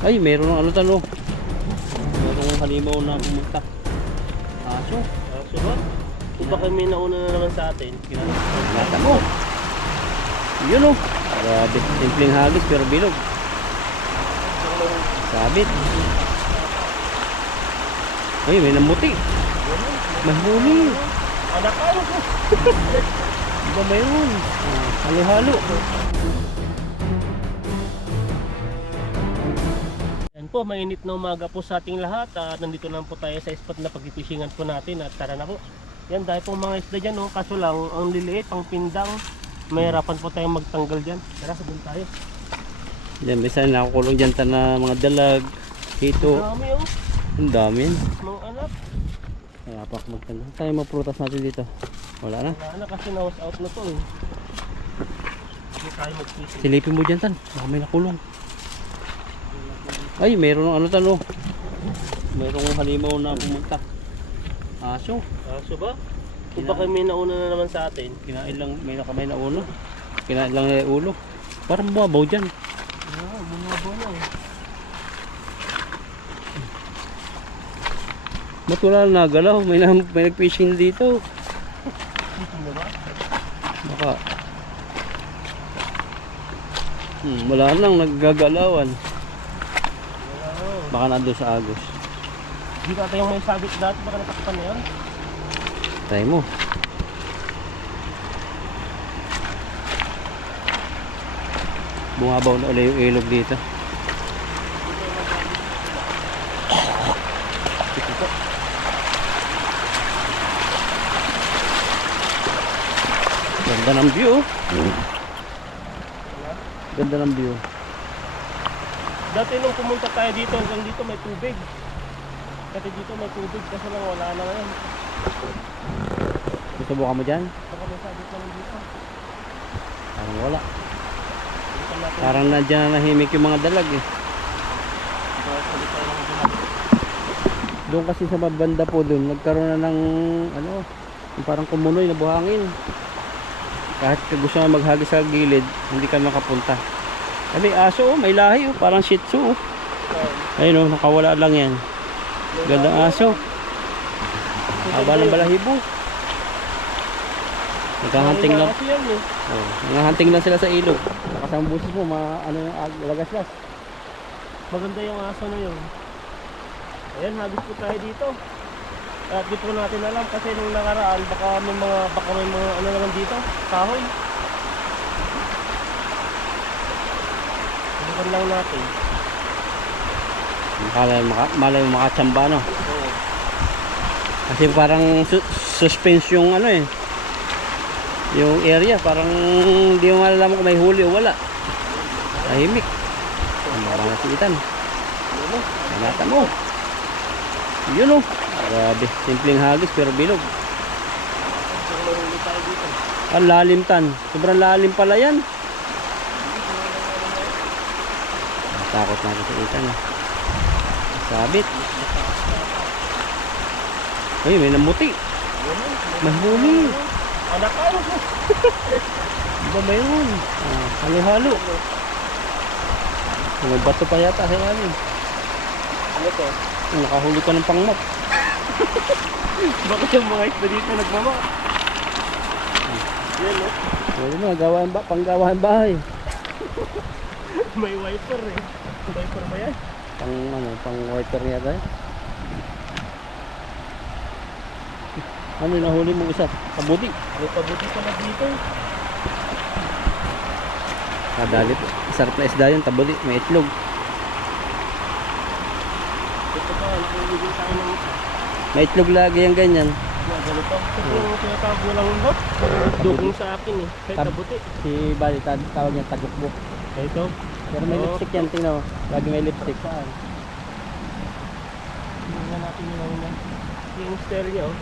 Ay, meron ng ano talo. Merong halimaw na pumunta. Aso. Aso ba? Kung baka may nauna na naman sa atin. Nata mo. Yun o. Grabe. Simpleng hagis pero bilog. Sabit. Ay, may namuti. May huli. Anak ka! Iba ba yun? Halo-halo. Yan po, mainit na umaga po sa ating lahat. At nandito na po tayo sa spot na pagpipishing po natin. At tara na po. Yan, dahil po mga isda dyan. Oh. Kaso lang, ang liliit, pang pindang. Mahirapan po tayong magtanggal dyan. Tara, sabon tayo. Diyan, bisa nakukulong dyan na mga dalag. Hito. Dami oh. Ang dami. Mga anak. Kaya pa magtanda. Tayo maprutas natin dito. Wala na. Wala na kasi na-was out na to eh. Hindi tayo mag-fishing. Silipin mo dyan tan. Baka may nakulong. Ay, meron ng ano tan oh. Merong halimaw na pumunta. Aso. Aso ba? Kung baka may nauna na naman sa atin. Kinain lang, may nakamay na ulo. Kinain lang na ulo. Parang bumabaw dyan. Bumabo na eh. Ba't wala na nagalaw? May nag-fishing dito. Fishing na ba? Baka. Wala nang naggagalawan. Baka nandun sa agos. Hindi ka tayong may sabit dati. Baka natakpan na yun. Try mo. Bumabaw na ulit yung ilog dito. Ganda ng view. Ganda ng view. Dati nung pumunta tayo dito, hanggang dito may tubig. Dati dito may tubig kasi lang wala na ngayon. Susubukan mo dyan? Baka may sabit lang dito. Parang wala. Dito natin. Parang nandiyan na nahimik yung mga dalag eh. Balik tayo ng dito. Doon kasi sa banda po doon, nagkaroon na ng ano, yung parang kumunoy na buhangin. Kahit gusto na maghagis sa gilid, hindi ka makapunta. Ay, may aso oh, may lahi oh, parang shih tzu oh. Ayun oh, nakawala lang yan. Gandang aso. Haba ng balahibo. Naghahunting lang. Kasi yan eh. Oh, naghahunting lang sila sa ilog. Nakasama busis mo, ano yung lagas-las. Maganda yung aso na yun. Ayan, hagis po tayo dito. At di po natin alam kasi nung nakaraan baka may mga ano naman dito, kahoy. Balikan lang natin. Malay makatsamba no. Oo. Kasi parang suspense yung ano eh. Yung area parang hindi mo malalaman kung may huli o wala. Tahimik. Ang mga nasitan. Nata mo. Yun oh. Grabe. Simpleng hagis pero bilog. Ang lalim tan. Sobrang lalim pala yan. Takot na ako sa itan eh. Sabit. Ay, may namuti. May huli. Anak ka! Iba ba yun? Halo-halo. May bato pa yata sa ilalim. Ano to? Nakahuli ka ng pangmap. Bakit yung mga isda dito nagmama? Yan o. Pwede mo, panggawahan bahay. May wiper eh. Wiper ba yan? Pang water niya tayo. Ano yung nahuli mong isa? Kabudi. May pabuti pala dito. Kadali po. Sarap na isda yun, tabuli. May itlog. Ito pa, nakulugin tayo ng isa. May itlog lagi yung ganyan. Mga ganito. Ito yung tinatago lang ba? Dugong sa akin eh. Kahit kabuti. Si Bali, tawag niya tagukbok. Ito. Pero may lipstick yan, tingnan mo. Lagi may lipstick. Saan? Tingnan natin yung una. Yung style niya oh.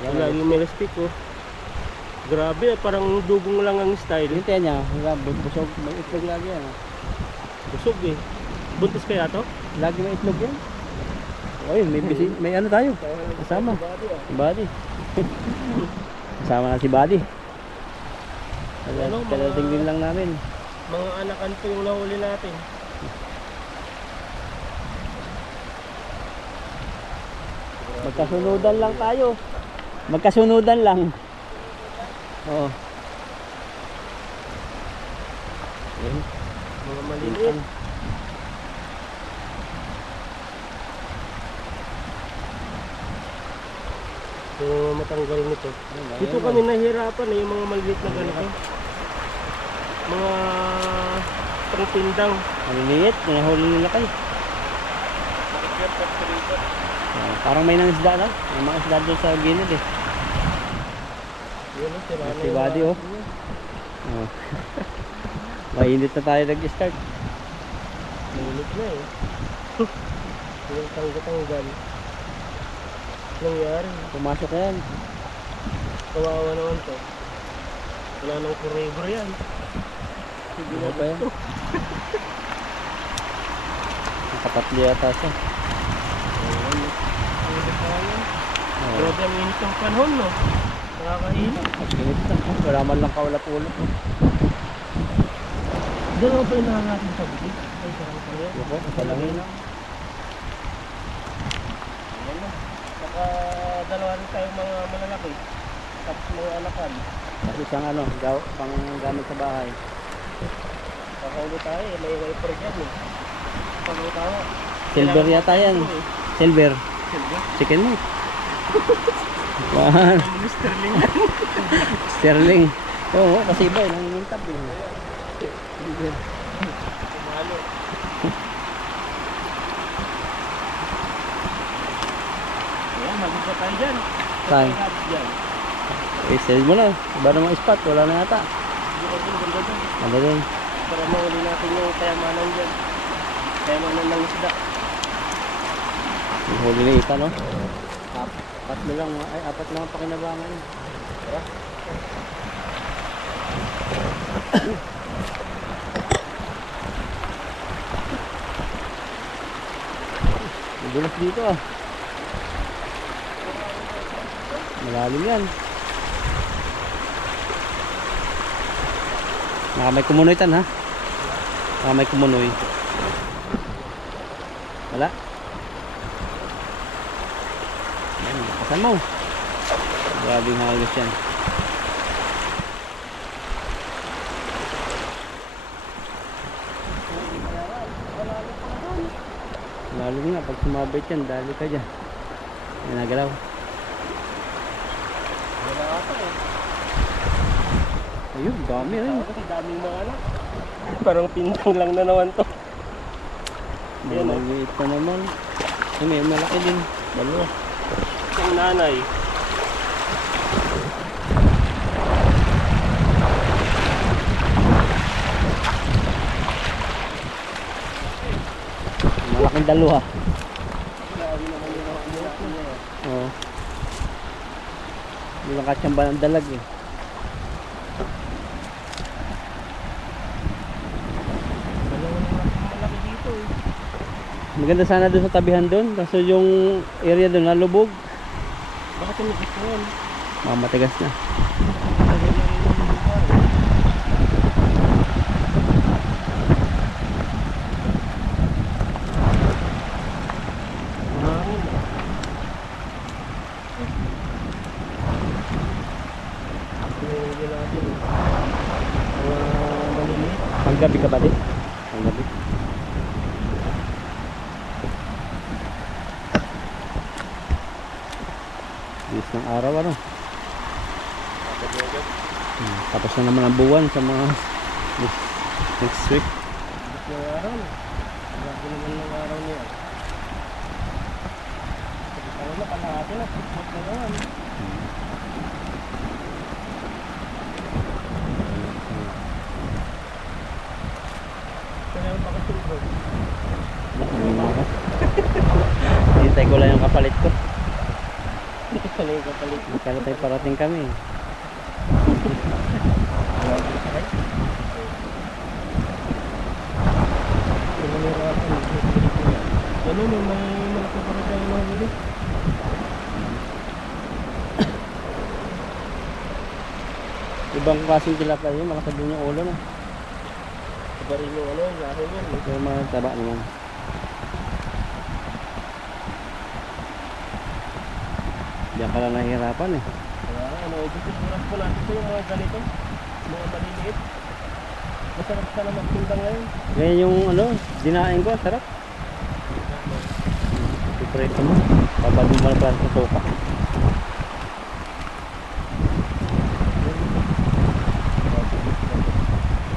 Yan Lagi may lipstick oh. Grabe, parang dugong lang ang style. yung tiyan niya, busog. May itlog lagi yan. Busog eh. Buntis kaya to? Lagi may itlog yan. Oy, may ano tayo? Kasama. Si Buddy. Kasama na si Buddy. Ano, Kadating din lang namin. Mga anakan po yung nahuli natin. Magkasunudan lang tayo. Magkasunudan lang. Oo. Ayun. Mga maliliit. So, matanggal nito. Dito kami nahirapan yung mga maliliit na ganito. Mga pangtindang. Maliliit. Nahuli nila kayo. Parang may nang isda na. May mga isda doon sa gilid eh. Yun, sira na Si yung Buddy, oh. mga- Oh. Mainit na tayo nag-start. Mainit na eh. Yung tanggal. Nangyari. Pumasok na yan. Kawawa naman to. Wala nang forever yan. Sige Ano na ba yan? Nakapatli yata siya. Oh. Grabe ang init ng panahon, no? Nakakahina. Pag-init na. Wala man lang kaulap-ulap. Dalawa pa yung nakakatin sa bukid. Ay, sarang pala yan. Yuko, kasalangin. Ayan na. Nakadalawa rin tayong mga malalaki. Tapos mga anakan. Kasi siyang ano, pang gamit sa bahay. Kakaulo tayo eh. May wiper dyan eh. Kakaulo tayo. Silver yata yan. Silver. Silver? Chicken mo. Wow. Ang Sterling. Sterling. Oo, kasi iba eh. Nangingintab eh. Silver. Kumalo. Ayan, magiging tayo dyan. Saan? Tayo dyan. Eh, save mo na. Iba namang spot. Wala na yata. Hindi ko din ganda dyan. Ano din? Para mahuli natin yung kayamanan dyan. Kayamanan ng isda. Yung huli na ita, no? Tatlo lang. Ay, apat lang ang pakinabangan. Tara. Madulas dito ah. Malalim yan. Baka may kumunoy tan ha. Baka may kumunoy. Wala. Yan, kasan mo. Grabing halos yan. Lalim nga, pag sumabit yan, dali ka dyan. Yan nagalaw. Wala ata eh. Ayun, dami rin. Kasi daming mga anak. Parang pintang lang na naman to. May Yan, oh. maliit pa naman. Ay, may malaki din. Dalawa. Isang nanay. Malaking dalawa. Grabe naman yung mga anak niya. Oo. Hindi lang katsamba ng dalag eh. Dalawa na malaki dito eh. Maganda sana doon sa tabihan doon. Kaso yung area doon nalubog. Bakit yung gusto yan? Mamatigas na. Tagal lang yung buhay. Hangin. Pinahuli natin. Mga maliliit. Panggabi ka ba di? Panggabi. Bilis ng araw ano. Tapos na naman ang buwan sa mga next week. Yung araw. Grabe naman ng araw niya. Ano na kalahati na. Putput na naman. Kaya yung pakasilbog. Hintay ko lang yung kapalit ko. Ano yung kapalit? Kaya tayo parating kami. Ano may malaki pa rin tayo mahuli? Ibang klaseng tilapia yun, malaki din yung ulo no. Iba rin yung ano, lahi yan. Yung mga taba naman. Diyan ka lang nahihirapan eh. Kaya ano, ituturas po natin ito yung mga ganito. Mga maliliit. Masarap sana magtinda ngayon. Ganyan yung ano, dinain ko, sarap. Pipreto mo. Babad mo pala pala sa sopa.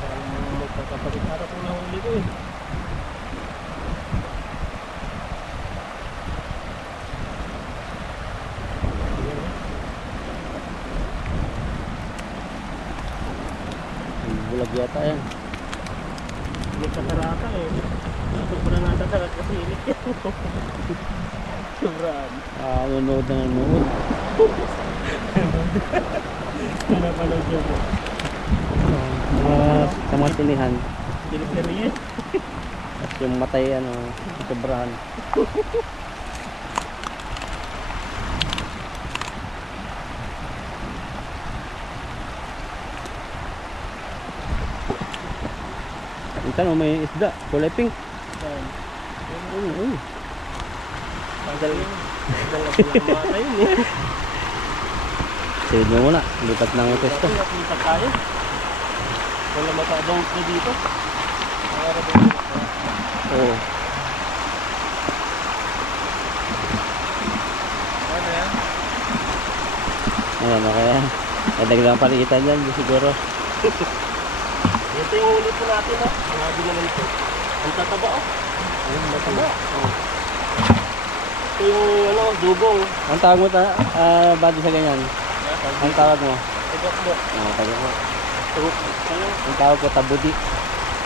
Parang magkakapalit harap po nahuli ko eh. Bulag yata yan. Nagkasarata eh. Sobrang natasarat kasi ilit yan. Sobrang. Nanonood na nanonood. Pinapanood nyo po. Sa mga sinihan. Delivery. At yung matay ano, sobrahan. Minsan may isda, kulay pink. Tagal mata yun eh. Sige mo muna, lipat ng pesto. Lipat tayo. Wala masyadong ito dito. Oo. Ano yan? Ayan, kaya dagdagang palitan yan siguro. Ito yung huli po natin ha. Grabe naman ito. Ang tataba oh. Ang tataba. Oh. Ito yung ano, dugong. Ang tawag mo body sa ganyan? Ang tawag mo? Tigok mo. Tawag mo. Tigok. Ano? Ang tawag ko tabudi.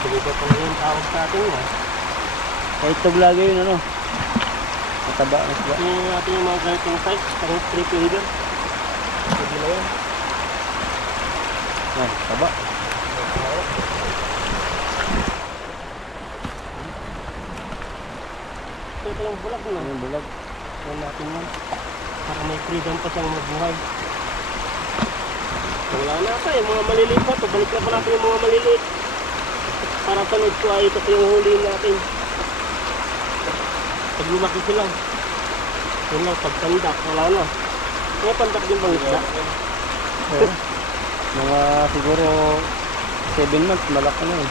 Tigok pa na yung tawag sa atin ha. Kaya itog lagi yun ano. Mataba ang isda. Ito yung natin yung mga ganitong size. Pang strip leader. Pwede na yan. Taba. Ito yung bulag na. Yung bulag. Yan natin yan. Para may freedom pa siyang magbuhay. Wala na ata yung mga maliliit pa. Balik na pa natin yung mga maliliit. Para sunod ko ay ito pa yung huli natin. Pag lumaki sila. Yun lang, pag tandak, wala na. Mga tandak din bang isda? Mga siguro 7 months, malaki na eh.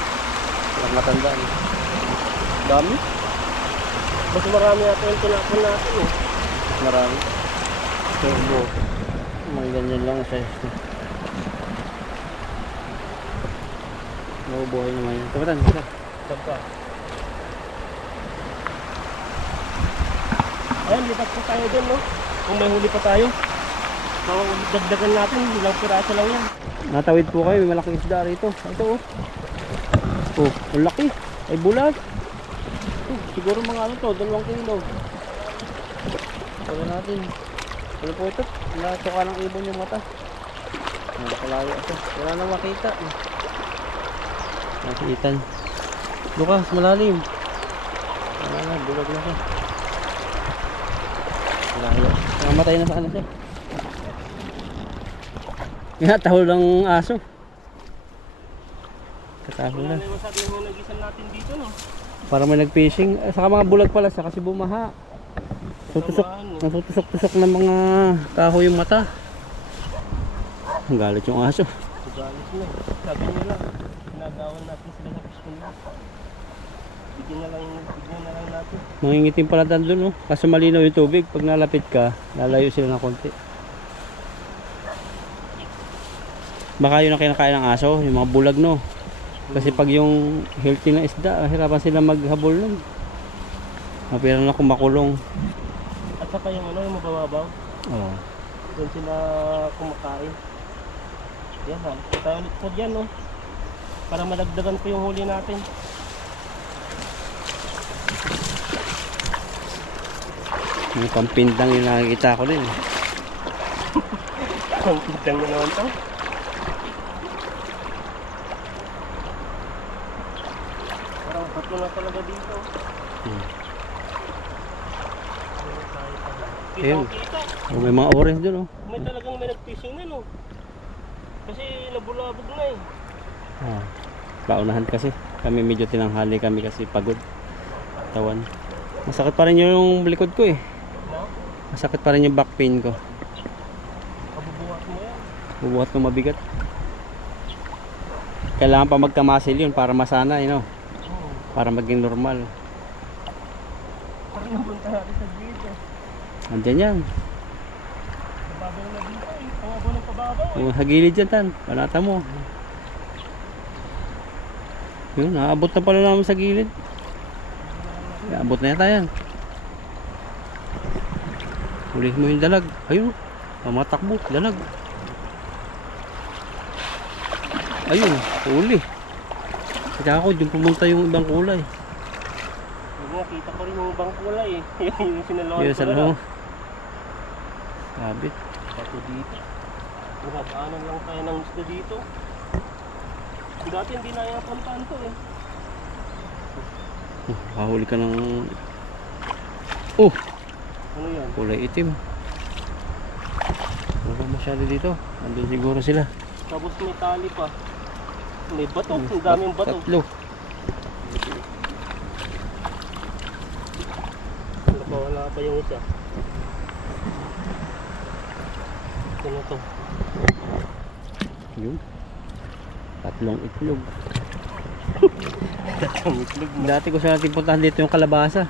Walang matanda eh. Dami? Mas marami natin yung tinapon natin eh. Marami. Turbo. Mga ganyan lang size na. Mabubuhay naman yan. Tabatan, isa. Saan pa? Ayan, lipat po tayo dun, no? Kung may huli pa tayo. Dagdagan natin, ilang piraso lang yan. Natawid po kayo, may malaking isda rito. Ito oh. Oh, ang laki. Ay bulag. Siguro mga ano to, 2 kilo. Wala natin. Ano po ito? Natuka ng ibon yung mata. Nakalayo ito. Wala na makita. Nakitan. Lukas, malalim. Wala na, bulag na siya. Malayo. Namatay na sa ano siya. Tahol ng aso. Katahol na. Wala na masabi yung nagisan natin dito, no? Para may nag-fishing. Saka mga bulag pala siya kasi bumaha. Natutusok-tusok ng mga kahoy yung mata. Ang galit yung aso. Galit na. Sabi nila, ginagawan natin sila sa fishing na. Bigyan na lang natin. Mangingitim pala doon, no? Kaso malinaw yung tubig. Pag nalapit ka, lalayo sila ng konti. Baka yun ang kinakain ng aso, yung mga bulag, no? Kasi pag yung healthy na isda, hirapan sila maghabol nun. Mapira na kung makulong. At saka yung ano, yung mabababaw. Oo. Doon sila kumakain. Yan ha. Tayo ulit po dyan, no? Para madagdagan po yung huli natin. Yung pampindang yung nakikita ko din. Ang pindang na naman to. Parang tatlo na talaga dito. Ayun. Kita. Oh, may mga orange dun, oh. May talagang may nag-fishing na, no? Kasi nabulabog na eh. Paunahan kasi. Kami medyo tinanghali kami kasi pagod. Tawan. Masakit pa rin yung likod ko eh. No? Masakit pa rin yung back pain ko. Bubuhat ng mabigat. Kailangan pa magkamasil yun para masanay, no? Oo. Para maging normal. Parang napunta natin sa gilid eh. Andyan yan. Pababaw na dito eh. Pababaw ng pababaw eh. Sa gilid yan, Tan. Panata mo. Yun, naabot na pala namin sa gilid. Naabot na yata yan. Huli mo yung dalag. Ayun. Matakbo. Dalag. Ayun. Huli. Kaya ako, dun pumunta yung ibang kulay. Yung nga, kita ko rin yung ibang kulay eh. Yung sinalawan Yun, ko sa na mo. lang. Sabit. Ito dito. Mahabaanan lang tayo ng gusto dito. Dati hindi na yung puntahan to eh. Kahuli ka ng... Oh! Ano yan? Kulay itim. Wala masyado dito. Andun siguro sila. Tapos may tali pa. May bato. Ang daming bato. Tatlo. Wala pa yung isa. Ano to? Yun. Tatlong itlog. Tatlong itlog na. Dati ko sa natin puntahan dito yung kalabasa.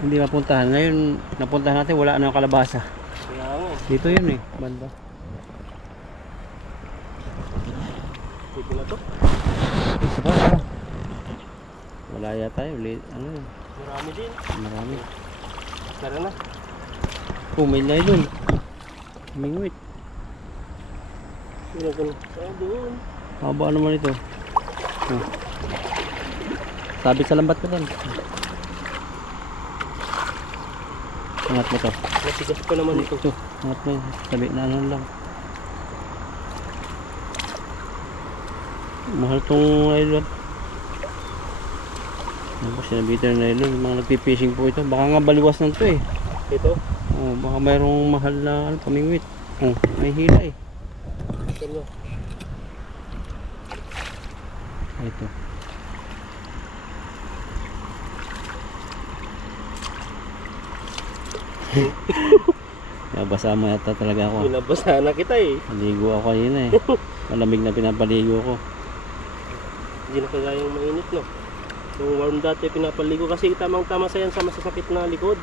Hindi mapuntahan. Ngayon, napuntahan natin, wala na yung kalabasa. Kaya nga eh. Dito yun eh, banda. Sige na to. Isa pa, wala. Wala yata yun. Ano yun? Marami din. Marami. Tara na. Oh, may lay dun. Mingwit. Sino ko na? Oh, doon. Haba naman ito. Oh. Sabit sa lambat ko doon. Angat mo to. Matigas pa naman ito. Ito. Angat mo yun. Sabi na ano lang. Mahal tong nylon. Ano ba sinabitan na nylon? Mga nagpipishing po ito. Baka nga baliwas ng to eh. Ito? Oh, baka mayroong mahal na ano, pamingwit. Oh, may hila eh. Ano? Ito. Nabasa mo yata talaga ako. Binabasa na kita eh. Maligo ako kanina eh. Malamig na pinapaligo ko. Hindi na kagaya yung mainit no. Yung warm dati pinapaligo kasi tamang-tama sa yan sa masasakit na likod.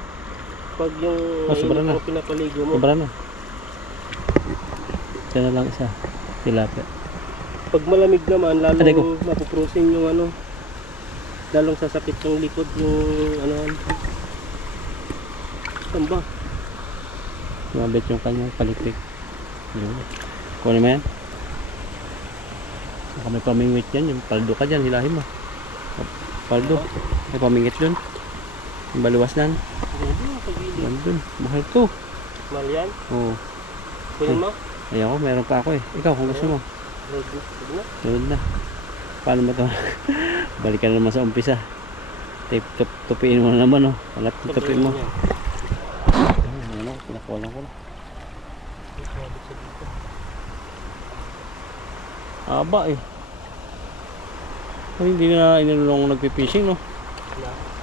Pag yung sobra mainit na. ang pinapaligo mo. Sobra na. Ito na lang isa. Tilapia. Pag malamig naman, Aray ko. lalong mapuprosin yung ano. Lalong sasakit yung likod yung ano. Saan ba? Mabit yung kanyang palikpik. Yun. Kunin mo yan. Baka may pamingwit yan. Yung paldo ka dyan. Hilahin mo. Paldo. May pamingwit dun. Yung baluwas nan. Hindi, pag-ibig. Nandun. Mahal to. Mahal yan? Oo. Kunin mo? Ayaw ko. Meron pa ako eh. Ikaw kung gusto mo. Huwag na. Sunod na. Paano mo to? Balikan na naman sa umpisa. Tupiin mo na naman oh. Palat tupiin mo. Ano, pinakulang ko na. Aba eh. Ay, hindi na inulong nagpipishing no.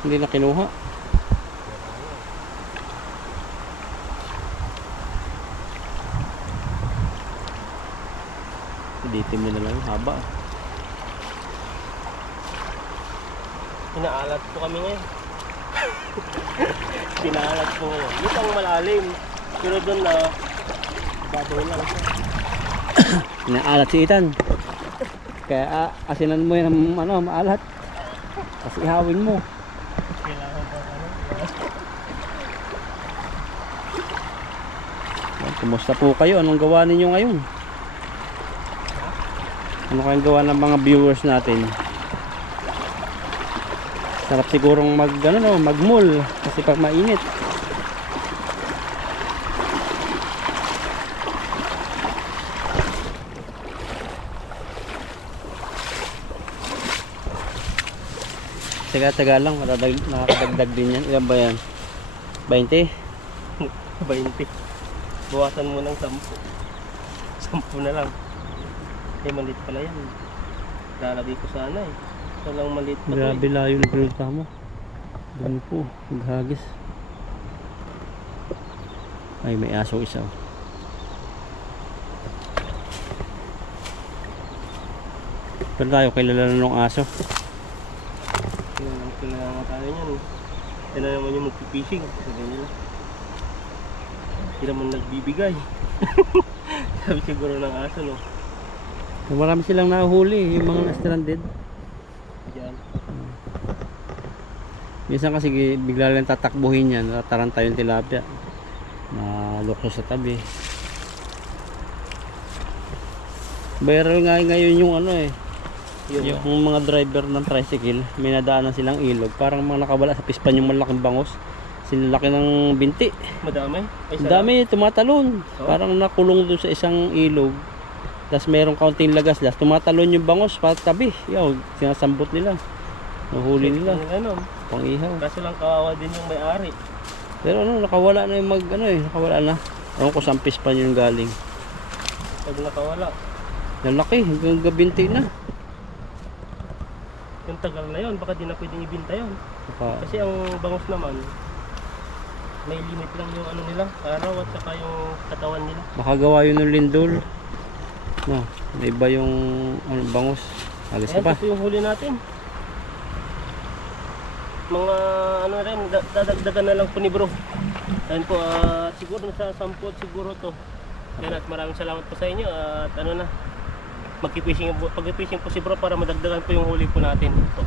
Hindi na kinuha. Dito mo na lang haba. Pinaalat po kami ngayon. Pinaalat po ngayon. Dito ang malalim. Pero doon na babaw lang siya. Inaalat si Ethan. Kaya asinan mo yan ng ano, maalat. Kasi ihawin mo. Kailangan pa ano. Kumusta po kayo? Anong gawa ninyo ngayon? Ano kayang gawa ng mga viewers natin? Sarap sigurong mag-mall kasi pag mainit. Taga-taga lang, nakakadagdag din yan. Ilan ba yan? 20? 20. Buwasan mo ng 10. 10 na lang. Eh, maliit pala yan. Lalagay ko sana eh. Ito lang maliit pa to Grabe layo na pinunta mo. Doon po, maghagis. Ay, may aso isa. Pero tayo kilala na ng aso. Kailangan nga tayo niyan. Yan na naman yung magpipishing. Sabi nila. Hindi naman nagbibigay. Sabi siguro ng aso, no? Marami silang nahuhuli, yung mga na-stranded. Diyan. Minsan kasi bigla lang tatakbuhin yan, tataranta yung tilapia. Nalukso sa tabi. Viral nga ngayon yung ano eh. Yung mga driver ng tricycle, may nadaanan silang ilog. Parang mga nakawala sa pispan yung malaking bangos. Sinalaki ng binti. Madami? Ay, Ang dami tumatalon. Oh. Parang nakulong doon sa isang ilog. Tapos mayroong kaunting lagas. Tumatalon yung bangos para tabi. Yaw, sinasambot nila. Nahuli nila. Ano? Pang-ihaw. Kaso lang kawawa din yung may-ari. Pero ano, nakawala na yung nakawala na. Ewan ko saan pispan yung galing. Pag nakawala. Lalaki, hanggang gabinti na. Yung tagal na yun, baka di na pwedeng ibinta yun. Kasi ang bangos naman, may limit lang yung ano nila, araw at saka yung katawan nila. Baka gawa yun ng lindol. No, may iba yung bangos. Alis ka Ayan, pa. ito yung huli natin. Mga ano rin, dadagdagan na lang po ni bro. Ayan po, siguro sa 10 siguro to. Ayan, at maraming salamat po sa inyo at ano na, pag-fishing po si bro para madagdagan po yung huli po natin. So,